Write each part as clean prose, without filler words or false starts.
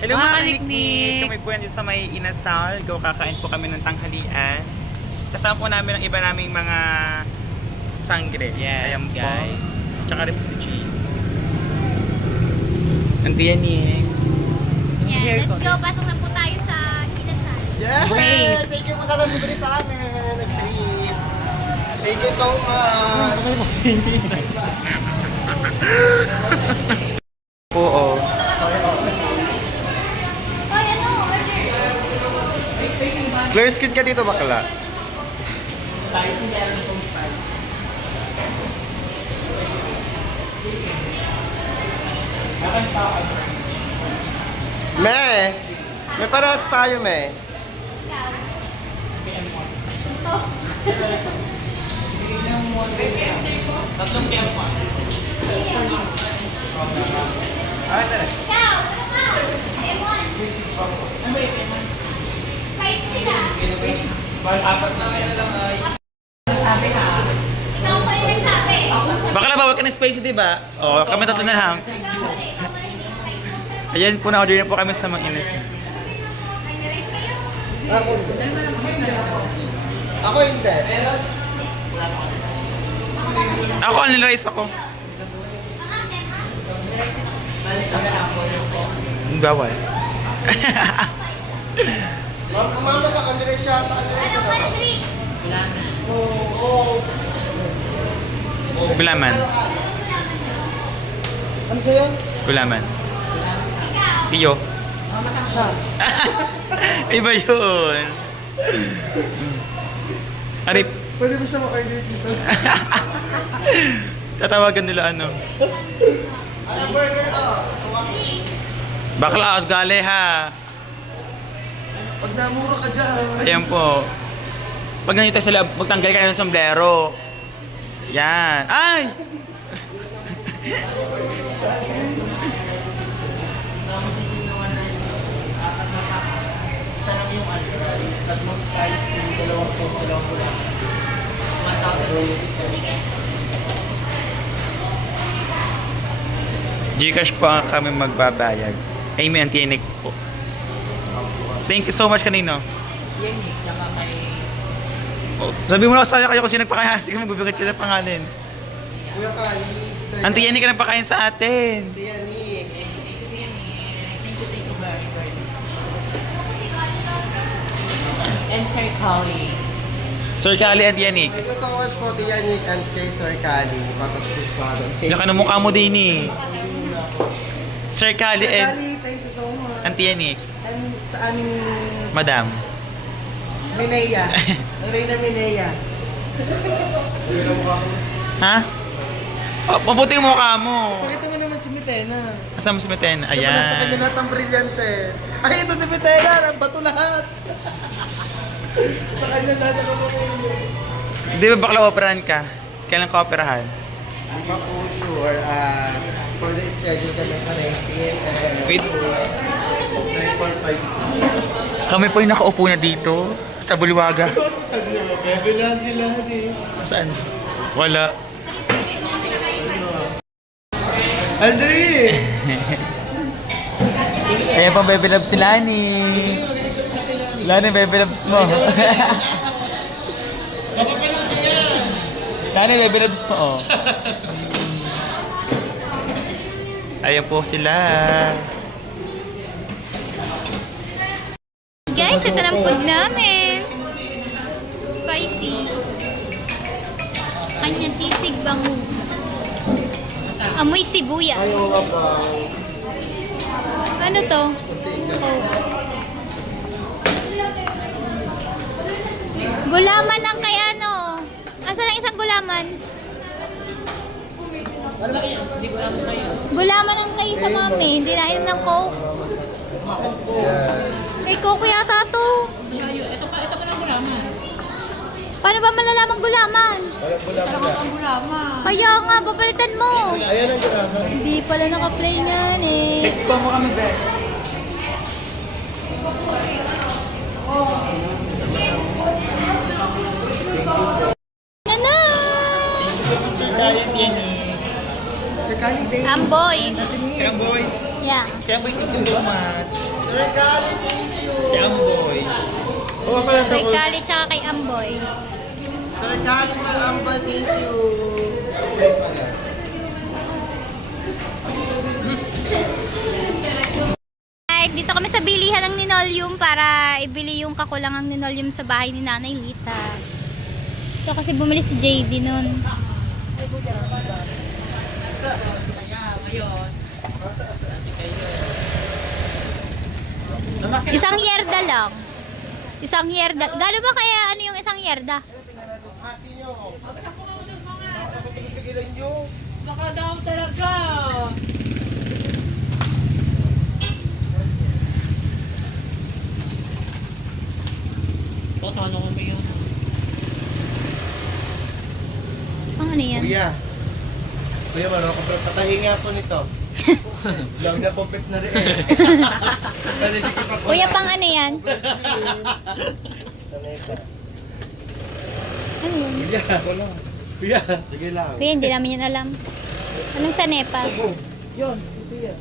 Hello mga kaniknik! Kami po yan sa may inasal. Go, kakain po kami ng tanghalian. Kasama po namin ang iba naming mga sangre. Yes, ayan guys. Po. Tsaka rin po si G. Auntie Yannick. Yeah, let's go. Pasok na po tayo sa inasal. Yes! Grace. Thank you po sa nagbibili sa amin. Nag-trip. Thank you so much. Oo. Hoy, ano? Order. Clear skin ka dito, bakla. Me! May parehas tayo, me. Ikaw. Ito. Tatlong kempa. Ikaw. M1. Spicy sila. Apat na kaya lang ay. Ikaw pa yung nagsabi. Baka na bawal ka ng spicy, di ba? Oo, kami tatlo na lang. Ikaw pala hindi spicy. Ayan po, na-order na po kami sa mga inasal. Ay, na-rice kayo? Ako hindi. Ako hindi. Ako, only rice ako. Bawal. Mama sa kanila siya. Anong one drinks? Gulaman. Ano sa'yo? Gulaman. Ikaw. Iyo. Siya. Iba yun. Arip. Pwede mo siya makainin dito. Tatawagan nila ano. Ano burger? Bakla at gale ha. Pag namura ka dyan. Ayan po. Pag nandito sila, magtanggal kayo ng sombrero. Yan. Ay! Isa lang yung rice, tatlong spicy, dalawang coke, dalawang gulay. 1,060. Sige. Gcash po kami magbabayad. Amen, tinik po. Thank you so much kanino. Yannick, tsaka kay... Oh, sabi mo na sa kayo kasi nagpakahasi ka, magbibigay ka ng pangalan. Kuya Kali. Sir Auntie Yannick ka nagpakain sa atin. Auntie Yannick. Thank you very much. And Sir Kali. Sir Kali and Yannick. Thank you so much po kay Yannick and kay Sir Kali. Papagpagpagod. Laka ng mukha mo din eh. Sir Kali Sir and Kali, thank you so much. Auntie Yannick. And sa aming Madam. Minea. Reyna Minea. Ha? Oh, mabuti yung mukha mo. Pakita mo naman si Mitena. Kasama si Meten. Ayan. Nasa kanya Ayan. lahat ang brilyante. Ay, ito si Mitena. Ang bato lahat. Sa kanya lahat ang kapamilya. Di ba bakla operahan ka? Kailan ka operahan? Di ba po sure, for the schedule kami sa 19 Wait. 9.5. Kami po yung nakaupo na dito sa Bulwaga. Sabi niya, bebe lang sila eh. Saan? Wala. Andre! Kaya pang baby loves si Lani. Lani, baby loves mo. Lani, baby loves mo. Oh. Ayan po sila. Guys, ito lang food namin. Spicy. Kanya sisig bangus. Amoy sibuyas. Ayaw nga ba? Ano to? Oh. Gulaman ang kay ano? Asa ang isang gulaman? Ano ba kayo? Hindi ko alam kayo. Gulaman ang kay sa mami. Hindi na inom ng coke. Kay coke yata to. Ito ka lang gulaman. Paano ba malalaman gulaman? Isa lang ang gulaman. Kaya nga, papalitan mo. Ayan ang gulama. Hindi pala naka-play nga eh. Expo mo kami, Beth. Nanay! Sir Kali and Yannick. Sir Kali, thank you. Ang boys. Kaya boy. Yeah. Kaya boy, thank you so much. Sir Kali, thank you. Kay Amboy. Oo, ako lang Kay Kali tsaka kay Amboy. Sir Kali, Sir Amba, thank you. Ay, dito kami sa bilihan ng linoleum para ibili yung kakulangang linoleum sa bahay ni Nanay Lita. Ito kasi bumili si JD nun. Isang yerda lang. Isang yerda. Gano'n ba kaya ano yung isang yerda? Baka daw talaga. Pasano kami yun. Ang ano yan? Kuya. Kuya, marunong ko pero patahingi ako nito. Lang na pumpit na rin eh. Kuya, pang ano yan? Sanay ka. Ano yun? Kuya, wala. Kuya, sige lang. Kuya, hindi namin yun alam. Anong sanepa? Yun, ito yan.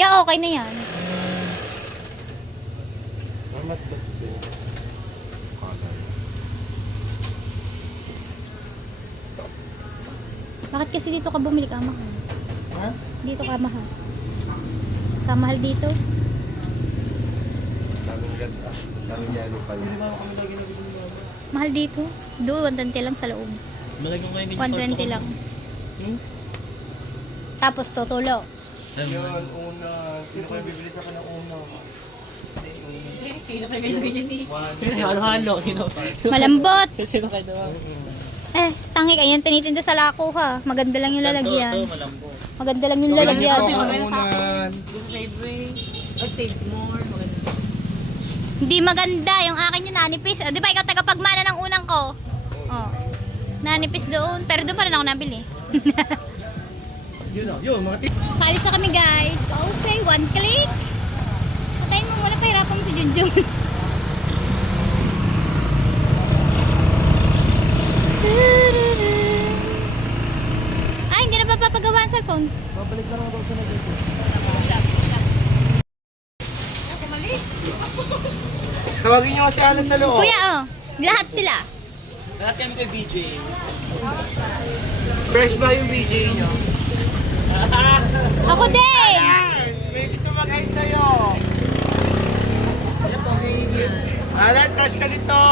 Yeah, okay na yan. Mamat ko. Bakit kasi dito ka bumili ka mahal? Ha? Dito ka mahal. Kamahal dito? Daming ganda. Daming yalo pala. Mahal dito? Doon, 120 lang sa loob. Malagyan kayo 120 lang. Tapos tutulo. Yun, una. Sino kayo bibili sa kanang una? Sino kayo ganyan ni? Halo-halo. Sino? Malambot. Sino kayo daw? Tangi kayo yung tinitinda sa lako ha. Maganda lang yung lalagyan. Malambo. Maganda lang yung lalagyan. Gusto save way. O save more. Maganda. Hindi maganda. Yung akin yung nanipis. Di ba ikaw tagapagmana ng unang ko? Oh. Nanipis doon. Pero doon pa rin ako nabili. Yun o, yun, mga tip. Paalis na kami guys. Oh, say one click. Patayin mo muna, pahirapan mo si Junjun. Ay, hindi na ba papagawa ang cellphone? Babalik na lang ako sa nag-ito. Tawagin niyo si Alan sa loob. Kuya, oh. Lahat sila. Lahat kami kay BJ. Fresh ba yung BJ niyo? Ako din! May gusto mag-hi sa'yo. Alan, crush ka nito.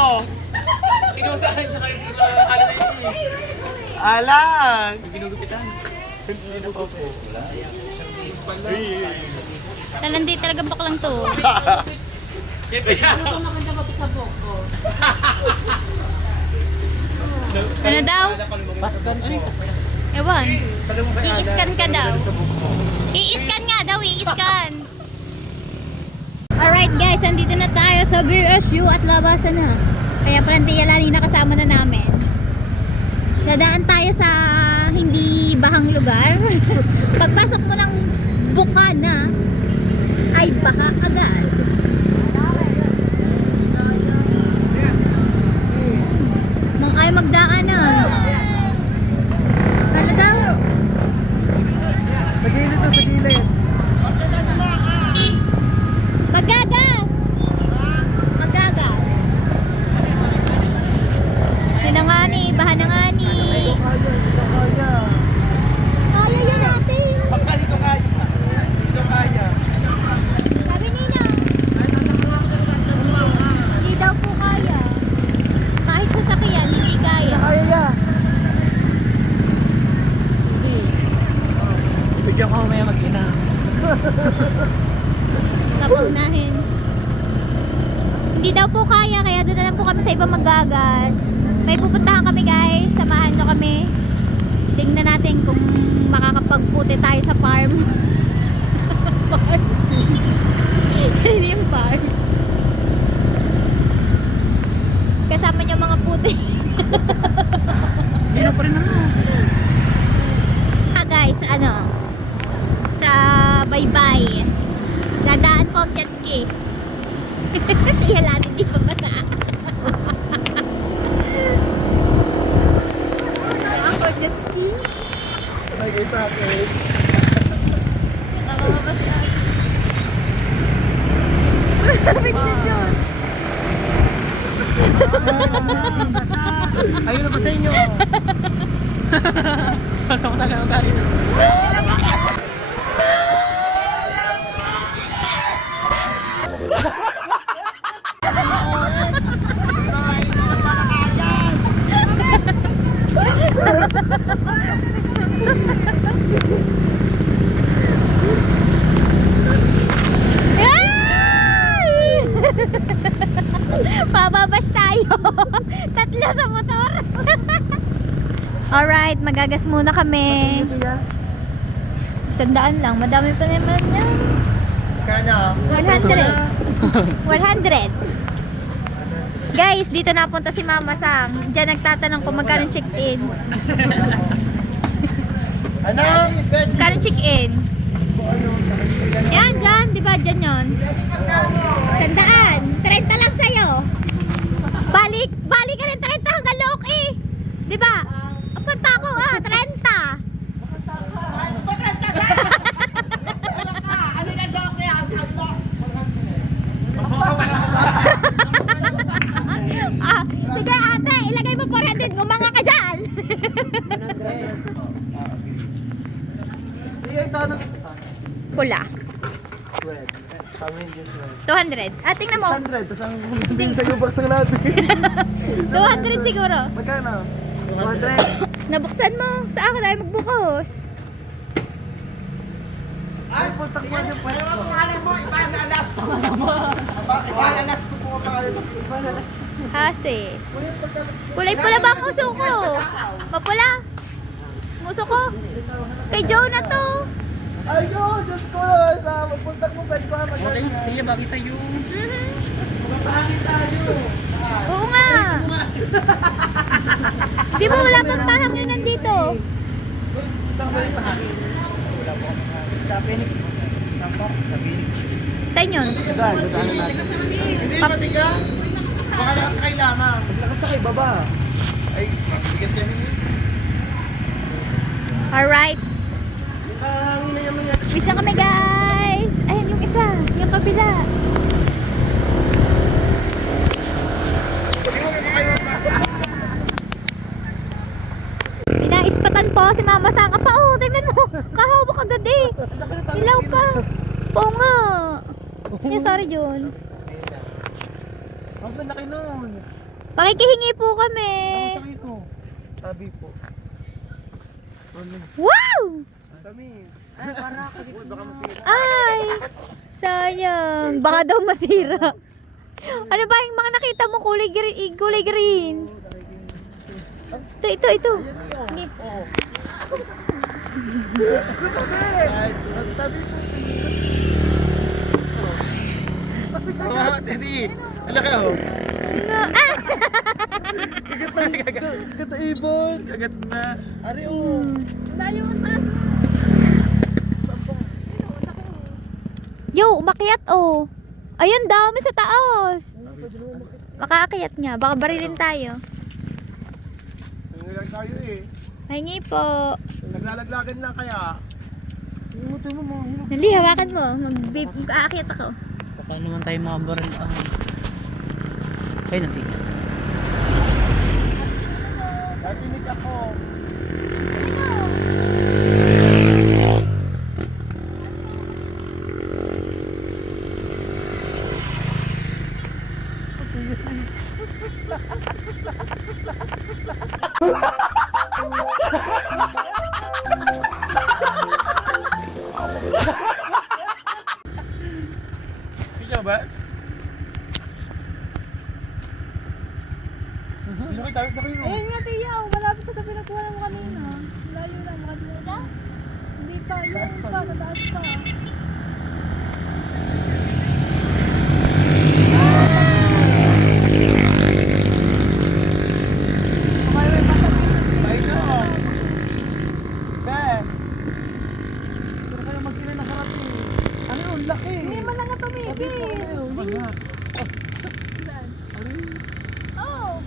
Sino sa akin tsaka yung Alan na yun eh. Alan! Yung ginugupitan. Hindi na pa po. Talandi talaga baklang to. Ano daw? Paskan. Ano yung paskan? Ewan. Tanong mo kay Alan. I-scan ka daw. I-scan nga daw, i-scan. Alright guys, andito na tayo sa BSU at labasan na. Kaya parang tiyalani na kasama na namin. Dadaan tayo sa hindi bahang lugar. Pagpasok mo ng Bukana ay baha agad. Mang ay magdaan na. Ano daw? Sa gilid to, sa gilid. Magagas! Magagas! Yun na nga ni, baha na nga ni. Kaya. Kaya yun natin. Pagka dito kaya. Dito kaya. Sabi nina. Hindi daw po kaya. Kahit sasakyan, hindi kaya. Kaya ya. Bigyan ko mamaya mag-ina. Kapaunahin. Hindi daw po kaya, kaya doon na lang po kami sa ibang magagas. May pupuntahan kami guys, samahan nyo kami. Tingnan natin kung makakapagputi tayo sa farm. Farm. Hindi yung farm. Kasama nyo mga puti. Hindi na pa rin naman. Guys, ano? Sa bye-bye. Dadaan po ang jet ski. Tiyalani, di pa basa. Ako jet ski. Nag-isa ako. Tama ba si Ate? Lamig na dyan. Ayun na ba sa inyo? Pasok na lang tayo. Ay! Pababash tayo. Tatlo sa motor. Alright, magagas muna kami. 100 lang. Madami pa naman yan. Kano? 100. 100. Guys, dito napunta si Mama Sang. Diyan nagtatanong kung magkano check-in. Ano? Magkano check-in? Yan, dyan. Di ba? Dyan yun. 100. 30 lang sa'yo. Balik ka rin 30 hanggang Look eh. Di ba? Punta ko 30. Sige ate, ilagay mo 400. Ngumanga ka dyan. Pula. Red. Kami just red. 200. Ah, tingnan mo. 100. Tapos ang hindi sa gubaksan natin. 200 siguro. Magkano? 200. Nabuksan mo. Sa akin tayo magbukos. Ay, puntak mo yung pwede mo. Pangalan mo, ibanalas. Ibanalas ko po ang pangalan mo. Ibanalas. Hase. Kulay pula ba ang uso ko? Mapula? Ang uso ko? Kay Joe na to. Ay, no, Diyos ko. Sa magpuntak mo, pwede ko magkano. Hindi bagay sa'yo. Pangit tayo. Oo nga. Di ba wala pang pahangin nandito? Sa Phoenix. Sa Phoenix. Sa inyo? Saan? Dudaanan natin. Hindi, matigas. Baka nakasakay lamang. Pag nakasakay, baba. Ay, mabigat kami. Alright. Hangin na yaman yan. Bisa kami guys. Ayan yung isa. Yung kabila. Pinaispatan po si Mama Sang. Pa oh, tingnan mo. Kahawak agad eh. Ilaw pa. Oo nga. Yeah, sorry Jun. Ang laki nun. Pakikihingi po kami. Sakay ko. Sabi po. Wow! Kami. Ay, para ako. Baka masira. Ay! Sayang. Baka daw masira. Ano ba yung mga nakita mo kulay green? Kulay green. Ito. Hindi. Oh, Teddy. Ano kayo? No. Ah! Kagat na ibon. Kagat na. Ari oh. Yo, umakyat oh. Ayun, dami sa taas. Makaakyat nga. Baka barilin tayo. Nangilang tayo eh. Mahingi po. Naglalaglagan lang kaya. Tingnan mo mga hirap. Nali, hawakan mo. Mag-aakyat ako. Baka naman tayo mga baril. Ayun, sige. Natinig ako. Bisa ba? Laki tayo na kayo. Ayun nga, Tia. Malapit sa pinagkuha mo kanina. Layo lang. Makadila. Hindi pa. Taas pa. Mataas pa. Tayo. Ben. Saan kayo mag-ina nakarating? Ano yun? Laki. Hindi man lang nga tumigil. Ano? Oh.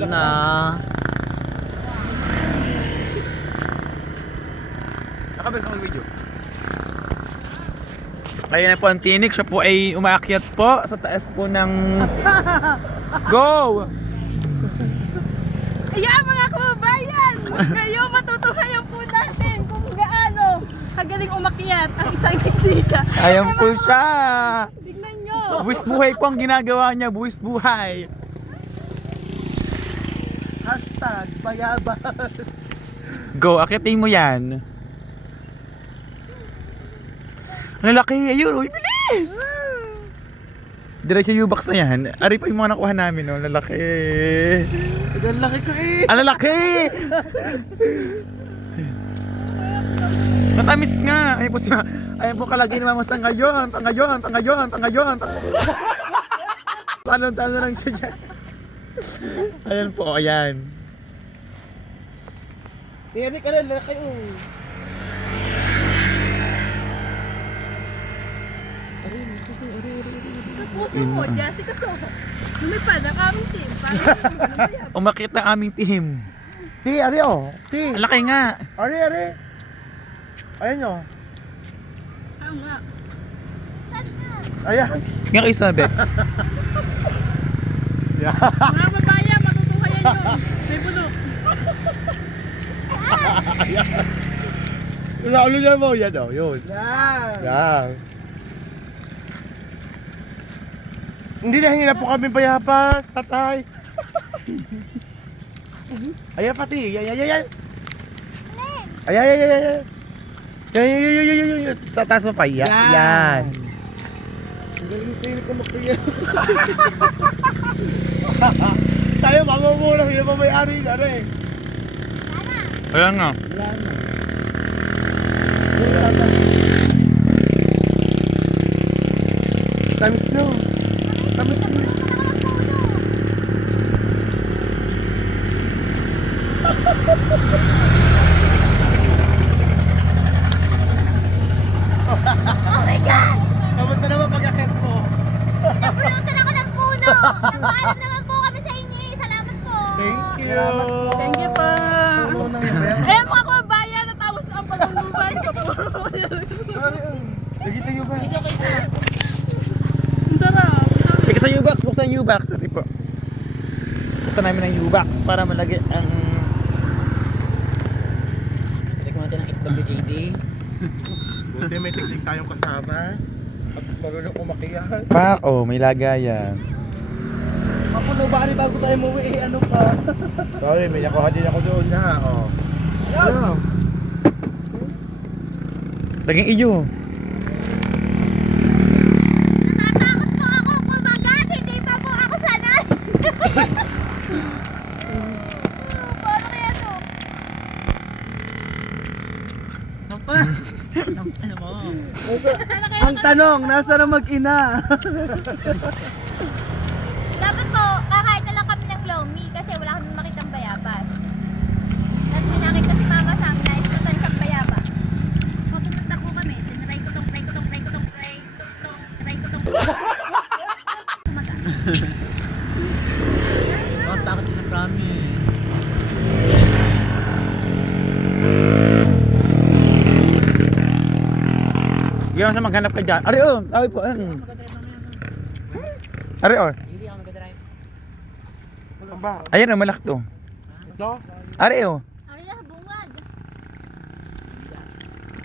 Na. Bex, ako video. Kaya na po ang tinik, siya po ay umaakyat po sa taas po ng... Go! Ayan mga kababayan! Ngayon matutuhayan po natin kung gaano kagaling umakyat ang isang itika. Ayan po siya! Tignan nyo! Buwis buhay po ang ginagawa niya, buwis buhay. Hashtag bayabas. Go, akyatin mo yan. Ang lalaki, ayun, uy, bilis! Diretso U-box na yan. Ari pa yung mga nakuha namin, no? Lalaki. Ang laki ko eh. Ang lalaki! Matamis nga. Ayun po siya. Ayun po kalagay ni Mama sa ngayon. Pangayon. Talon-talon lang siya dyan. Ayan po, ayan. Eric, ano, laki oh. Puso mo, Jessica Soho. Lumipad ang aming team. Parang Umakit ang aming team. Ti, ari oh. Ti. Ang laki nga. Ari. Ayan oh. ano nga. Ayan. Nga kayo sa Bex. Mga babayan, matutuhayan nyo. May bulok. Ulo niya mo, yan oh. Yun. Yan. Hindi na hingin na po kami bayabas, tatay. Ayan pati, yan. Ayan. Yan. Tataas mo pa, yan. Ang galing kayo ko makuya. Tayo, mamamura, yung mamayari na rin. Ayan nga. Tamis no. Oh my God! Kamusta naman pag-akit mo? Napunutan ako ng puno! Nagpaalam naman po kami sa inyo eh. Salamat po! Thank you. Thank you po. Puno ng event. Eh mga kababayan, natapos na ang pagluban ko po. Lagi sa iyo ba? Ang sarap. Buksan yung U-box, buksan yung U-box. Ito po. Buksan namin ang U-box para malagay ang... Tikman natin ang itlog ni JD. Buti may teknik tayong kasama. At marunong umakiyan. Pak, oh, may lagayan. Mapuno ba rin bago tayo umuwi? Ano pa? Sorry, may nakuha din ako doon ha. Oh. Ano? Laging iyo. Natatakot po ako kumagat! Hindi pa po ako sanay! Paano kaya to? Ano mo? Ang tanong, nasa na mag-ina? Dapat po, kakain na lang kami ng lomi kasi wala kami makitang bayabas. Tapos may nakita si Mama Sang na isputan siyang bayabas. Mapupunta po kami. Tinry ko tong. Oh, takot na promise. Gano'n sa maghanap ka dyan. Ari, oh, tawag po. Ari, oh. Hindi ako mag-drive. Ano ba? Ayan, oh, malak to. Ito? Ari, oh. Ay na, bungad.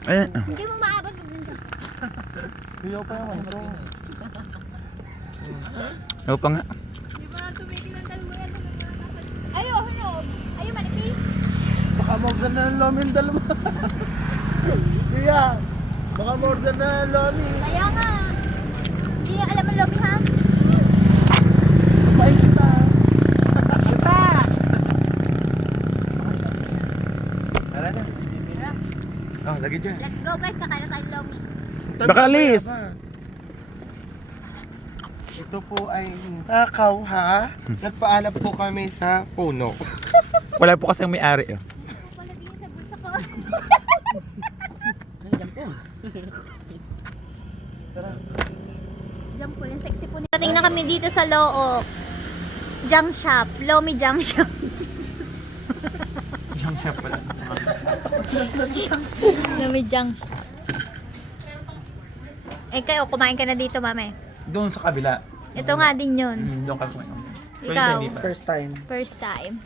Ayan. Hindi mo maabot pag ganito. Hiyaw pa naman ito. Oo pa nga. Di ba tumigil ang dalawang Ayo, hinog. Ayo, manipis. Baka morgan na ng lomi yung dalawa. Kuya, baka morgan na ng lomi. Kaya nga. Hindi niya alam ang lomi, ha? Kapain kita. Tara na. Oh, lagi dyan. Let's go guys, kakain na tayong lomi. Baka alis. Ito po ay takaw ha. Nagpaalam po kami sa puno. Wala po kasi ang may-ari, oh. Palagay niya sa bulsa ko. Nandiyan po. Diyan po, yung sexy po. Dating na kami dito sa Look. Junk shop. Lomi junk shop. Junk shop pala. Namidyang. Eh kayo, kumain ka na dito, mame. Doon sa kabila. Ito nga din yun. Doon ka kumain. Ikaw. First time. First time.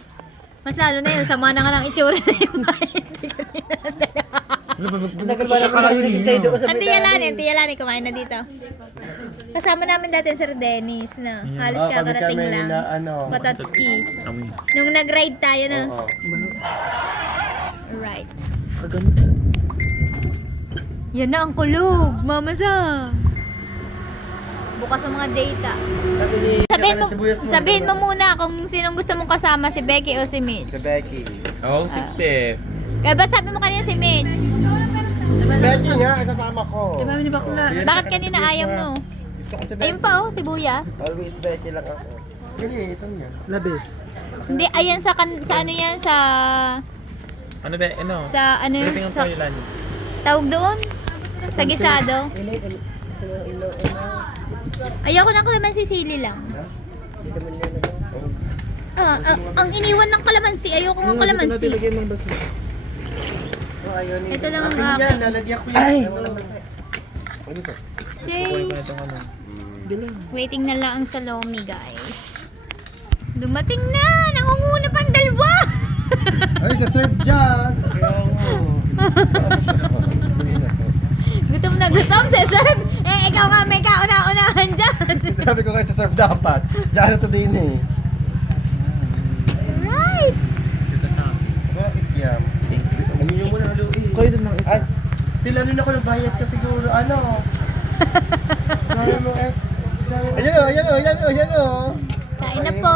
Mas lalo na yun, sama na nga lang itsura na yung kain. Nagal ba naman kayo dito doon sa Antiyalani, kumain na dito. Kasama namin dati Sir Dennis na halos kakarating lang. Patatski. Nung nag-ride tayo na. Right. Yan na ang kulog, Mama Sam. Bukas ang mga data. Sabihin mo muna kung sinong gusto mong kasama, si Becky o si Mitch. Si Becky. Oh, sipsip. Kaya ba't sabi mo kanina si Mitch? Becky nga, kasama ko. Di ba ni bakla? Bakit kanina ayaw mo? Gusto ko si Becky. Ayun pa oh, sibuyas. Always Becky lang ako. Ganyan, isang niya. Labis. Hindi, ayan sa ano yan, sa Ano ba? Ano? ano yun, Tingnan sa, pa yung lani. tawag doon? Sa gisado. Ayoko ng kalamansi, sili lang. Ang iniwan ng kalamansi, ayoko ng kalamansi. Ito lang ang Akin yan, akin. lalagyan ko yan. Ay! Say, Kukunin ko na itong ano. waiting na lang ang salome, guys. Dumating na! Nangunguna pang dalawa! Ay, sa-serve dyan! Gutom na gutom, Cesar. Eh, ikaw nga may kauna-unahan dyan. Sabi ko kayo sa-serve dapat. Diyan ito din eh. Right. Bakit yan? Thank you so much. Ano yung muna haluin? Kayo din ng isa. Ay, tilanin ako ng bayad ka siguro. Ano? Sabi mo ex. Ayan o, ayan o, ayan o, ayan o. Kain na po.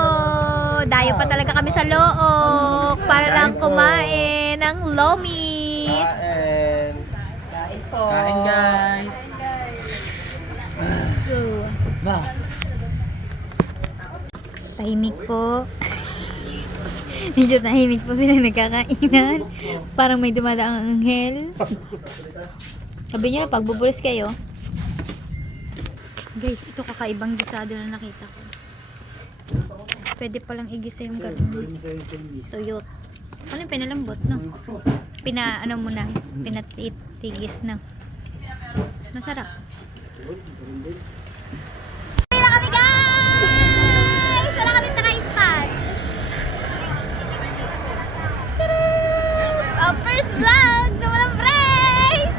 Dayo pa talaga kami sa Look para lang kumain ng lomi. Kain. Kain guys. Let's go. Ba? Tahimik po. Medyo tahimik po sila nagkakainan. Parang may dumadaang anghel. Sabi niyo, pagbubulis kayo. Guys, ito kakaibang gisado na nakita ko. Pwede palang igisa yung gano'n. Tuyot. Ano yung pinalambot, no? Ano muna, pinatitigis na. Masarap. Uwi na kami, guys! Wala kami tripod. Sarap! Our first vlog na walang price!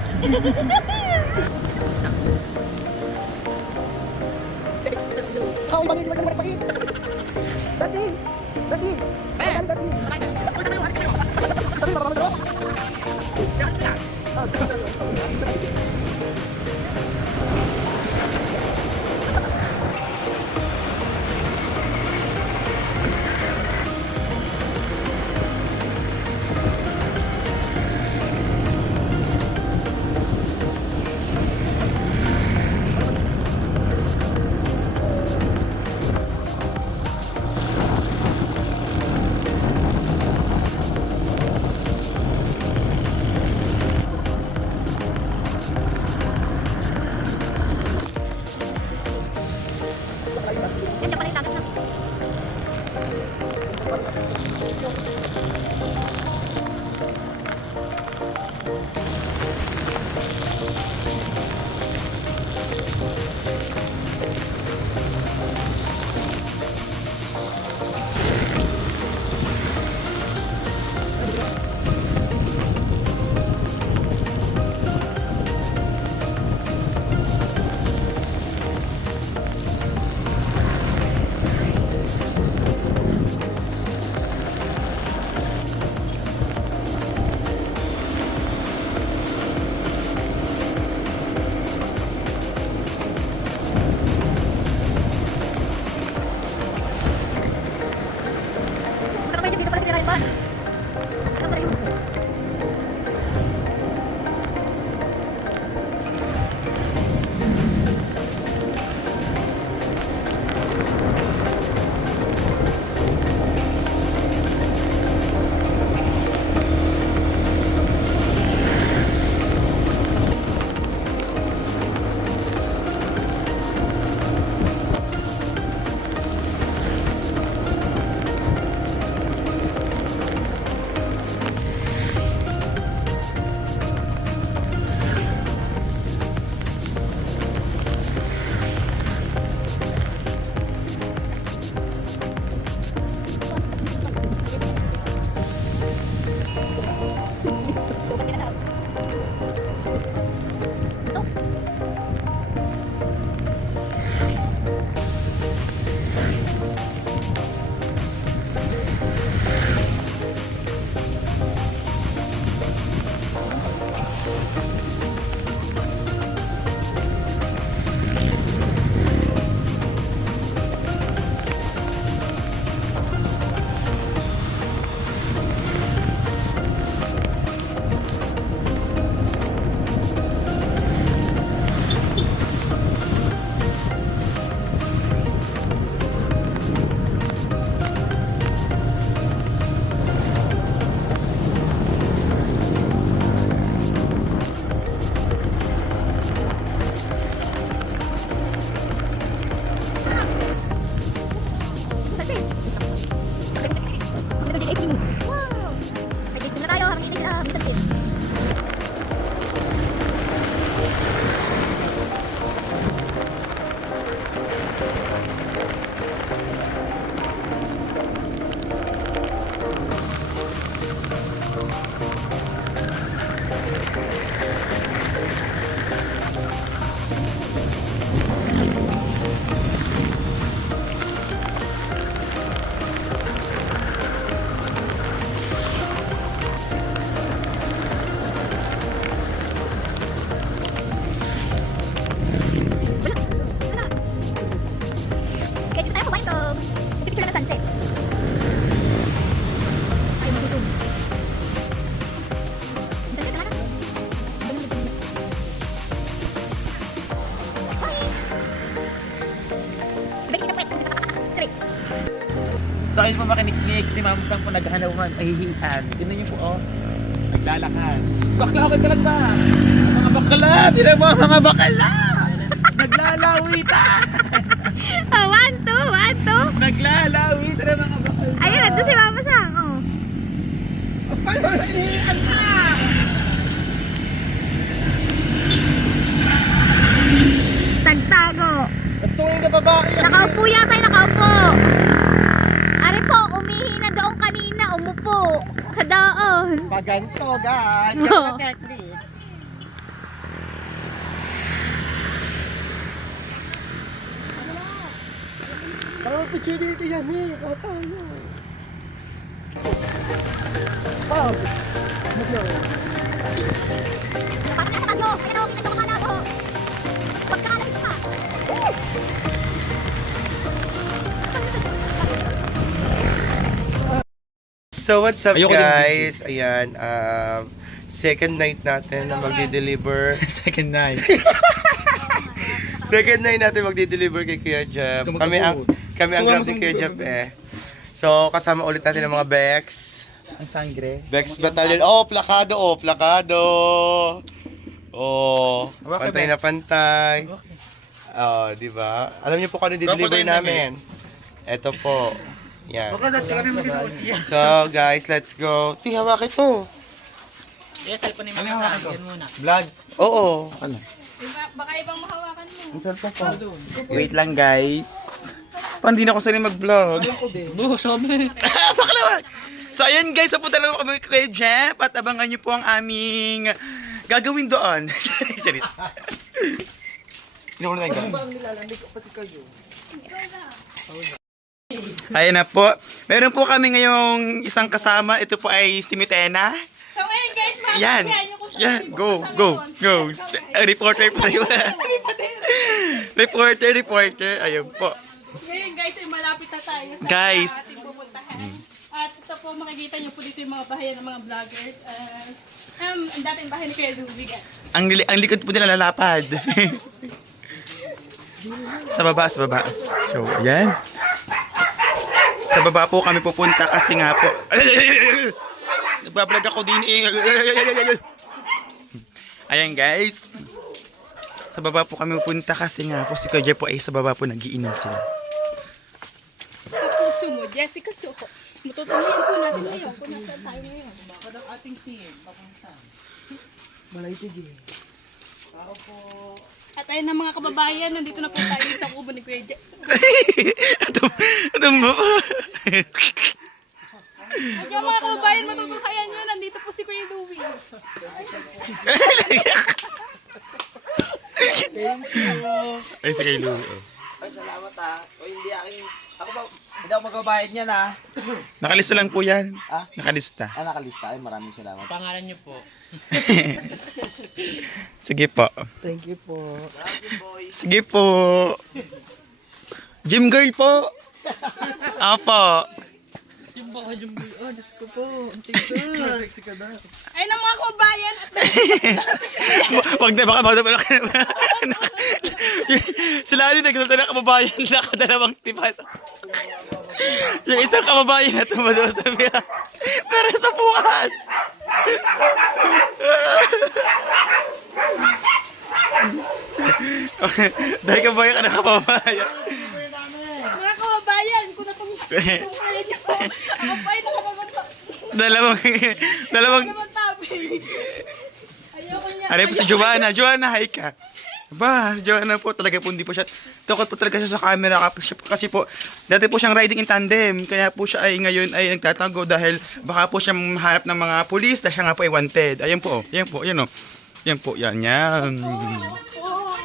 po makinig, si Ma'am Sang po naghanawan, ahihian. Tingnan niyo po, oh. Naglalakad. Bakla, okay ka lang ba? Mga bakla! Tingnan mo, mga bakla! Naglalawitan! Oh, 1, 2, 1, 2. Naglalawitan ang mga bakla! Ayun, ito si Mama Sang. Oh. Ahihian na! Tagtago. Nagtungin ka babae. Nakaupo yata, nakaupo. Ari po, umihi na doon kanina, umupo. Sa doon. Paganto, guys. No. Ganito na technique. Tara, picture dito yan eh. Katayo. Pag. So what's up Ayoko din guys? Ayan, second night natin na magdi-deliver. Second night. Second night natin magdi-deliver kay Kuya Jeff. Kami ang grab ni Kuya Jeff eh. So kasama ulit natin ang mga Bex. Ang sangre. Bex Battalion. Oh, plakado oh, plakado. Oh, Okay, pantay Bex. na pantay. Oh, di ba? Alam niyo po kung ano di-deliver Papatayin namin. Ito po. Yan. So guys, let's go. Ti, hawak ito. Yes, cellphone ni Mama Sang. Yan muna. Vlog. Oo. Baka ibang mahawakan mo. Wait lang guys. Paano di na ako sanay mag-vlog? No, sabi. Bakla! So ayan guys, pupunta na kami kay Jeff at abangan niyo po ang aming gagawin doon. Charit. Hindi ko na Ayan na po. Meron po kami ngayong isang kasama. Ito po ay si Mitena. So ngayon guys, Yan. Yan. Go. Reporter po. Reporter. Ayun po. Ngayon guys, ay malapit na tayo sa Guys. ating pupuntahan. At ito po, makikita niyo po dito yung mga bahayan ng mga vloggers. Ang dating bahay ni Kuya Louie guys. Ang likod po nila lalapad. Sa baba. So, ayan. Sa baba po kami pupunta kasi nga po. Nagbablog ako din eh. Ayan guys. Sa baba po kami pupunta kasi nga po si Kuya po ay sa baba po nagiinom sila. Sa puso mo, Jessica Soho. Matutuloy po natin ngayon kung nasa tayo ngayon. At ayun na mga kababayan, nandito na po tayo sa kubo ni Kuya Jeff. Ito mo po. At yung mga kababayan, matutuhayan nyo, nandito po si Kuya Louie. Ay, si Kay Lou. Ay, salamat ah. O hindi hindi ako magbabayad niyan ah. Nakalista lang po yan. Ah? Nakalista. Nakalista. Ay, maraming salamat. Pangalan niyo po. Sige po. Thank you po. Sige po. Gym girl po. Apo. Sexy ka na. Ayun ang mga kababayan. At Wag na, baka sila rin nagsalita ng kababayan na kadalawang tipan. Yung isang kababayan na tumado sa biya. Pero sa puwan. Dahil kababayan ka na kababayan. mga kababayan, kung natutuhayan nyo po, ako pa ay nakababata. Dalawang Naman tabi. Ayoko niya. Aray po si Joanna. Joanna, hi ka. Ba, si Joanna po talaga po hindi po siya. Tukot po talaga siya sa camera kasi po dati po siyang riding in tandem. Kaya po siya ay ngayon ay nagtatago dahil baka po siya mahanap ng mga pulis dahil siya nga po ay wanted. Ayun po, yan po, yan o. Yan po, yan. Oh.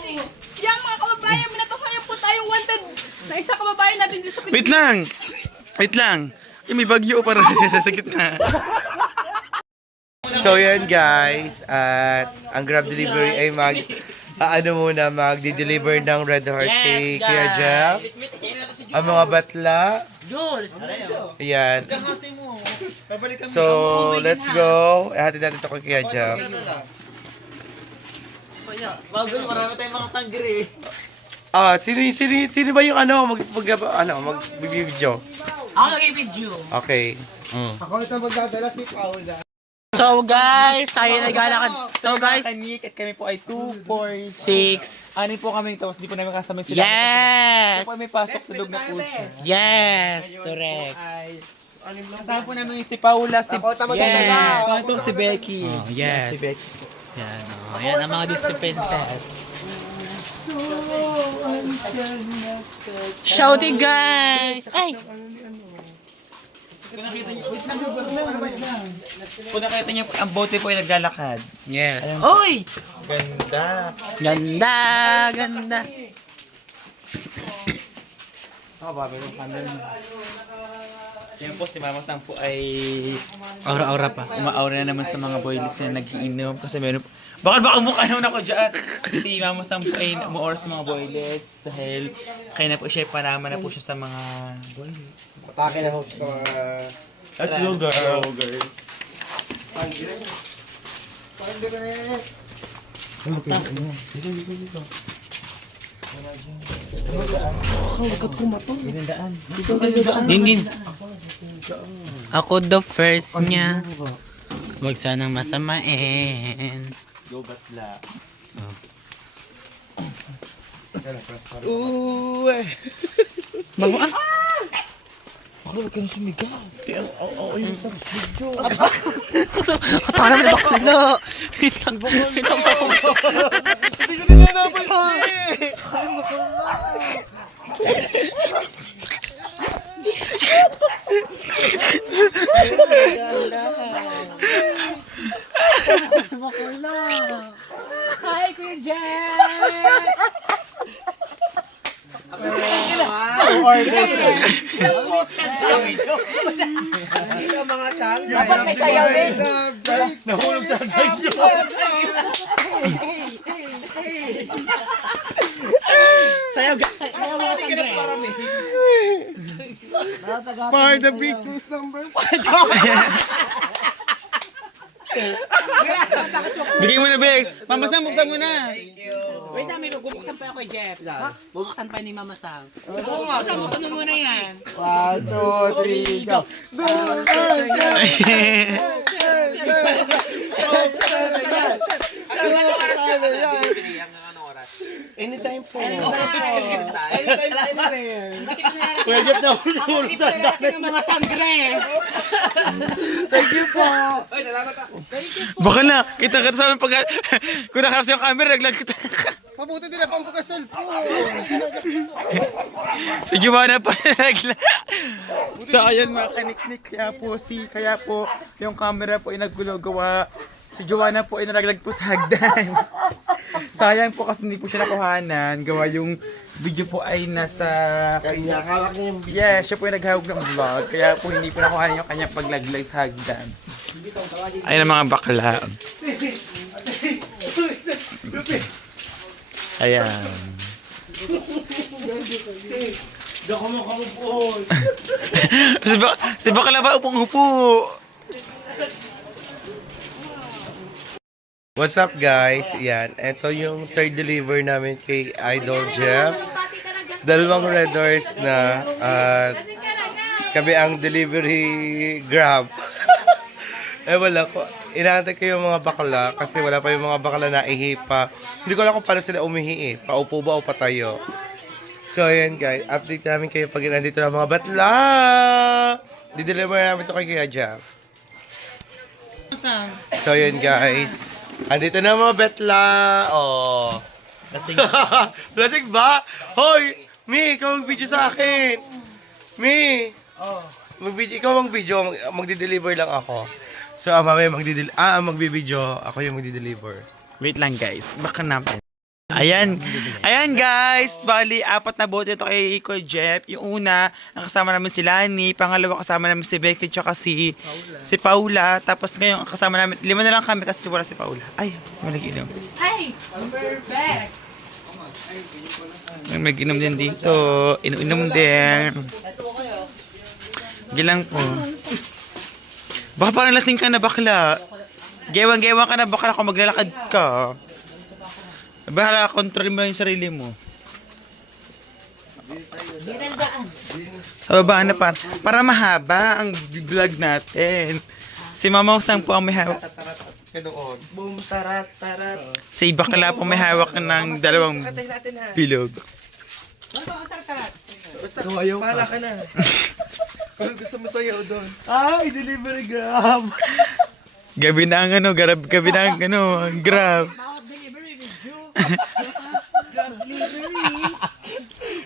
Yan mga kababayan, minatuhayan po tayong wanted na isa kababayan natin dito sa Pilipinas. Wait lang. May bagyo parang sa gitna. So yan guys, at ang Grab Delivery ay magdi-deliver ng Red Horse kay Kuya Jeff. Ang mga batla. Ayan. So, let's go. Ihatid natin ito kay Kuya Jeff. Marami tayong mga sangre. Sino ba yung magbibideo? Ako i-video. Okay. Ako ito magdadala si Paula. So guys, tayo naglalakad. So guys, Kanik at kami po ay 2, 4, 6. Ani po kami, tapos di po namin kasama sila. Yes! Po may pasok, tulog na po siya. Yes! Correct. Ay, kasama po namin si Paula, si Ako ito Yes. magdadala. Kasama po si Becky. Oh, yes. Si Becky. Yan, oh. Yan ang mga Disney princess. Shouting guys! Ay! Kung nakita niyo, wait lang. Kung nakita niyo, ang bote po ay naglalakad. Yes. Oy! Ganda. Ganda! Ganda! Ako ba, pero kandang. Yan po, si Mama Sang po ay Aura-aura pa. umaaura na naman sa mga boylets na nag-iinom kasi meron po. Baka mukha naman ako dyan. Si Mama Sang po ay umuaura sa mga boylets dahil kaya na po siya, panama na po siya sa mga boylets. Atake na host ko. Let's go, girls. Din. Ako the first niya. Huwag sanang masamain. Go, Batla. Katana na bakla. Hi, Kuya Jen! Dapat may sayaw din. Nahulog sa bag nyo. For the big news number 5. Bigay mo na, Bex. Mama Sang, buksan mo na. Wait na, may bubuksan pa ako, Jeff. Bubuksan pa ni Mama Sang. Oo nga, buksan mo muna yan. 1, 2, 3, go. Anytime po. Anytime, anywhere. Kuya Jeff, nahulog sa bag. Mga sangre. Thank you po. Baka na, kita sa amin pag... Kung nakarap sa yung camera, naglag kita. Mabuti din na pang cellphone. Si Giovanna pa naglag. So ayun mga kaniknik, kaya po yung camera po ay naggulo-gawa. Si Giovanna po ay nalaglag po sa hagdan. Sayang po kasi hindi po siya nakuhanan. Gawa yung video po ay nasa... Kaya hawak niya yung Yes, siya po yung naghawag ng vlog. Kaya po hindi po nakuhanan yung kanyang paglaglag sa hagdan. Ayun ang mga bakla. Ayan. Si bakla ba upong-upo? What's up guys? Yan, ito yung third deliver namin kay Idol Jeff. 2 red doors na at kami ang delivery grab. Wala ko. Inaantay ko yung mga bakla kasi wala pa yung mga bakla na ihipa. Hindi ko alam kung paano sila umihi eh. Paupo ba o patayo. So ayan guys, update namin kayo pag nandito na mga batla. Di-deliver namin ito kay Kuya Jeff. So ayan guys. Andito na mga betla. Oh. Lasing. Lasing ba? Hoy! Mi, ikaw mag-video sa akin. Mi. Mag-video, ikaw mag-video. Magdi-deliver lang ako. So, mamaya magbibideo. Ako yung magdi-deliver. Wait lang guys, baka namin. Ayan guys, bali 4 na bote ito kay Kuya Jeff. Yung una, ang kasama namin si Lani, pangalawa kasama namin si Becky tsaka si Paula. Tapos ngayon kasama namin, 5 na lang kami kasi wala si Paula. Ay, mag-inom. Ay! Perfect! Mag-inom din dito. Inom din. Gilang po. Baka parang lasing ka na bakla. Gewang-gewang ka na bakla kung maglalakad ka. Bahala, control mo yung sarili mo. Sa baba na para mahaba ang vlog natin. Si Mama Sang po ang may hawak. Boom, tarat, tarat. Si Bakla po may hawak ng dalawang bilog. Sumayaw ka. Pala ka na. Kung gusto mo sayaw doon. Ay, delivery grab. Gabi na ang gabi na ang grab.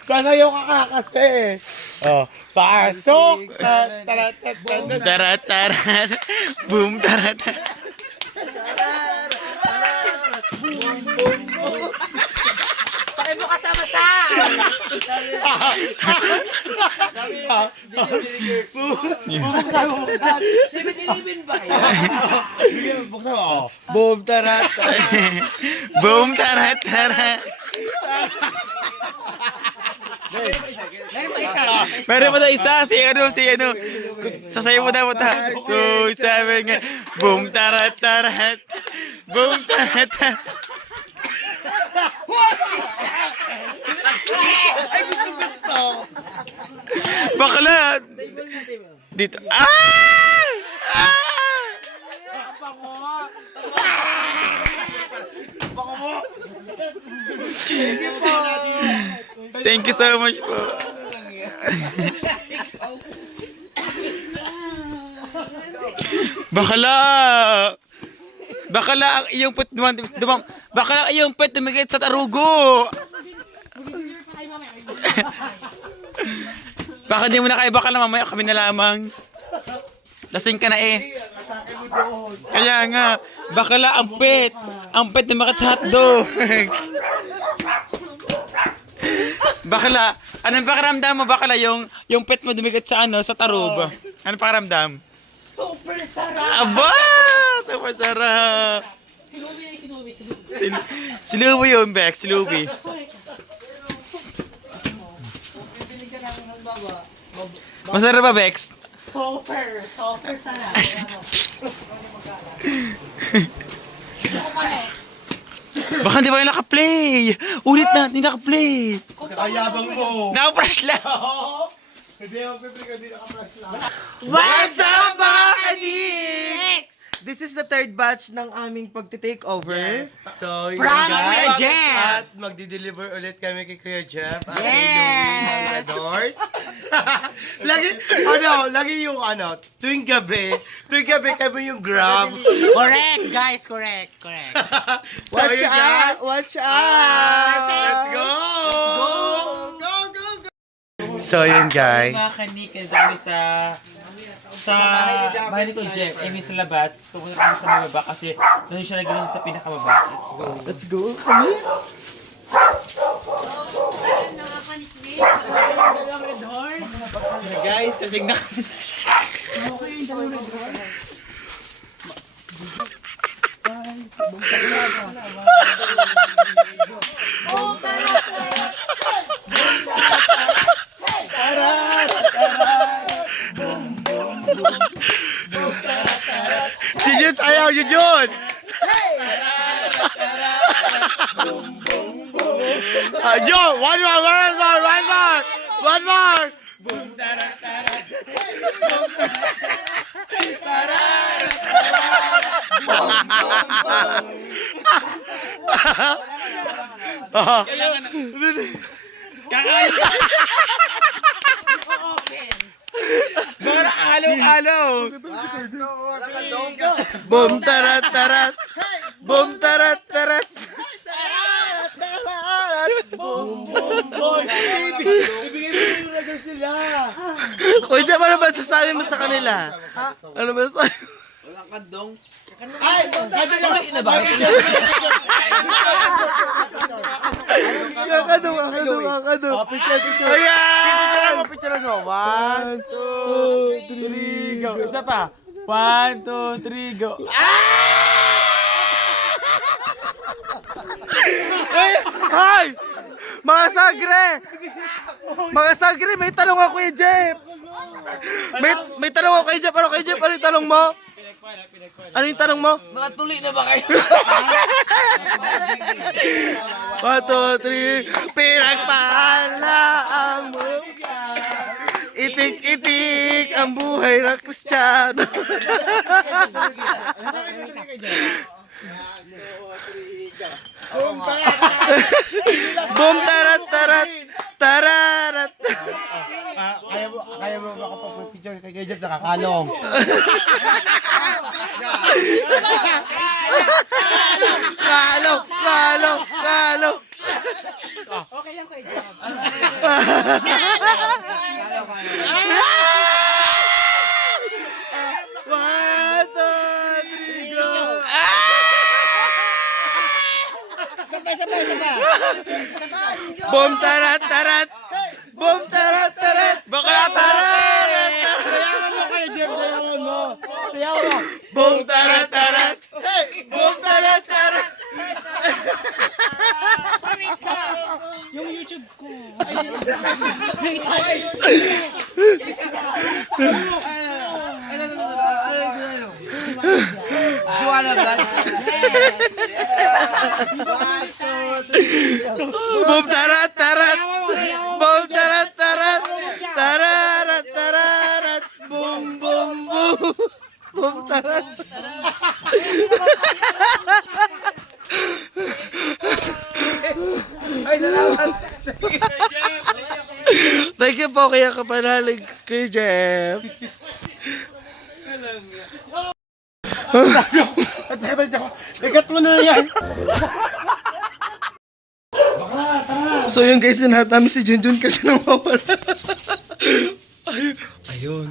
Kasayaw ka kasi. Oh, pasok sa tarat. Tarat tarat. Boom tarat. Bakit mo kasama sa? Siyempre dinibin ba? Buksan mo. Boom, tarat. Boom tarat tarat. Meron pa isa. Meron pa na isa, si ano. Sasayaw mo na mo ta. 2, 7, nga. Boom, tarat, tarat. Boom, tarat, tarat. Ay, gusto. Bakla. Dito. Ah! Ah! Thank you so much po. Bakla! Bakla ang iyong pet bakla ang iyong pet dumikit sa tarugo. Baka di mo na kaya bakla mamaya kami na lamang. Lasing ka na eh. Kaya nga, bakla ang pet dumikit sa hotdog. Bakla, anong pakiramdam mo bakla yung pet mo dumikit sa sa tarugo? Anong pakiramdam? Super sarap. Aba! Super sarap! Si Luby yun, Bex. Si Luby. Masarap ba, Bex? Super sarap. Baka hindi pa yung naka-play. Ulit na, hindi naka-play. Kakayabang mo. Naka-fresh lang. Hindi ako hindi naka-flash lang. What's up, mga Kanix? This is the third batch ng aming pagti-take over. So, yun From guys. Kuya Jeff. At magdi-deliver ulit kami kay Kuya Jeff. At kay Louie ng Red Horse. lagi yung tuwing gabi kami yung grab. Correct, guys. Correct. So, yun guys. Watch out! Let's go! So, yun guys. Mga kanik, kami sa bahay ni Kuya Jeff, I mean sa labas, pupunta kami sa mababa kasi doon siya nagawin sa pinakababa. Let's go. Let's go, kami. Guys, tasig na kami. Si Judes ayaw, Judes! Joe, one more! Kakain ka! Bara halo-halo! Boom tarat tarat! Boom tarat tarat! Kuya Jeff, ano ba sasabi mo sa kanila? Ano ba sasabi mo? Kakadong. Picture. Ayan! Picture mo. 1, 2, 3, go. Isa pa. 1, 2, 3, go. Ay! Mga sagre! Mga sagre, may tanong ako kay Jeff. May tanong ako kay Jeff. Ano kay Jeff? Ano yung tanong mo? Ano yung tanong mo? Mga tuli na ba kayo? 1, 2, 3. Pinagpala mo. Itik-itik ang buhay ng Kristiyano. Boom tarat tarat tararat. Kaya mo makapag-picture kay Jeff nakakalong. Kalo, kalo, kalo. Okay lang kay Jeff. One, two, three, go. Boom tarat tarat. Boom tarat tarat. Bakla Tararat tarat. Sayawan mo kay Jeff, sayawan mo. Sayawan mo. Boom tarat tarat. Boom tarat tarat. Yung YouTube ko. Boom tarat tarat. Boom tarat tarat. Tararat tararat. Boom boom boom. Boom tarat. Thank you po kaya kapanalig kay Jeff. Ikat mo na yan. So yun guys, sinahat namin si Junjun kasi nawawala. Ayun.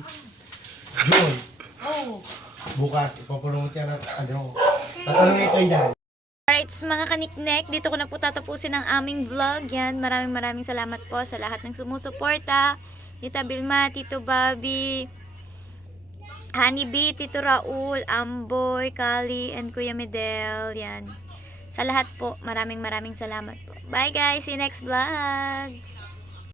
Bukas, ipapulungot yan at ano. Tatanungin kayo yan. Alright, mga kaniknek, dito ko na po tatapusin ang aming vlog. Yan, maraming salamat po sa lahat ng sumusuporta. Tita Vilma, Tito Bobby, Honeybee, Tito Raul, Amboy, Kali, and Kuya Medel. Yan. Sa lahat po, maraming salamat po. Bye guys, see you next vlog!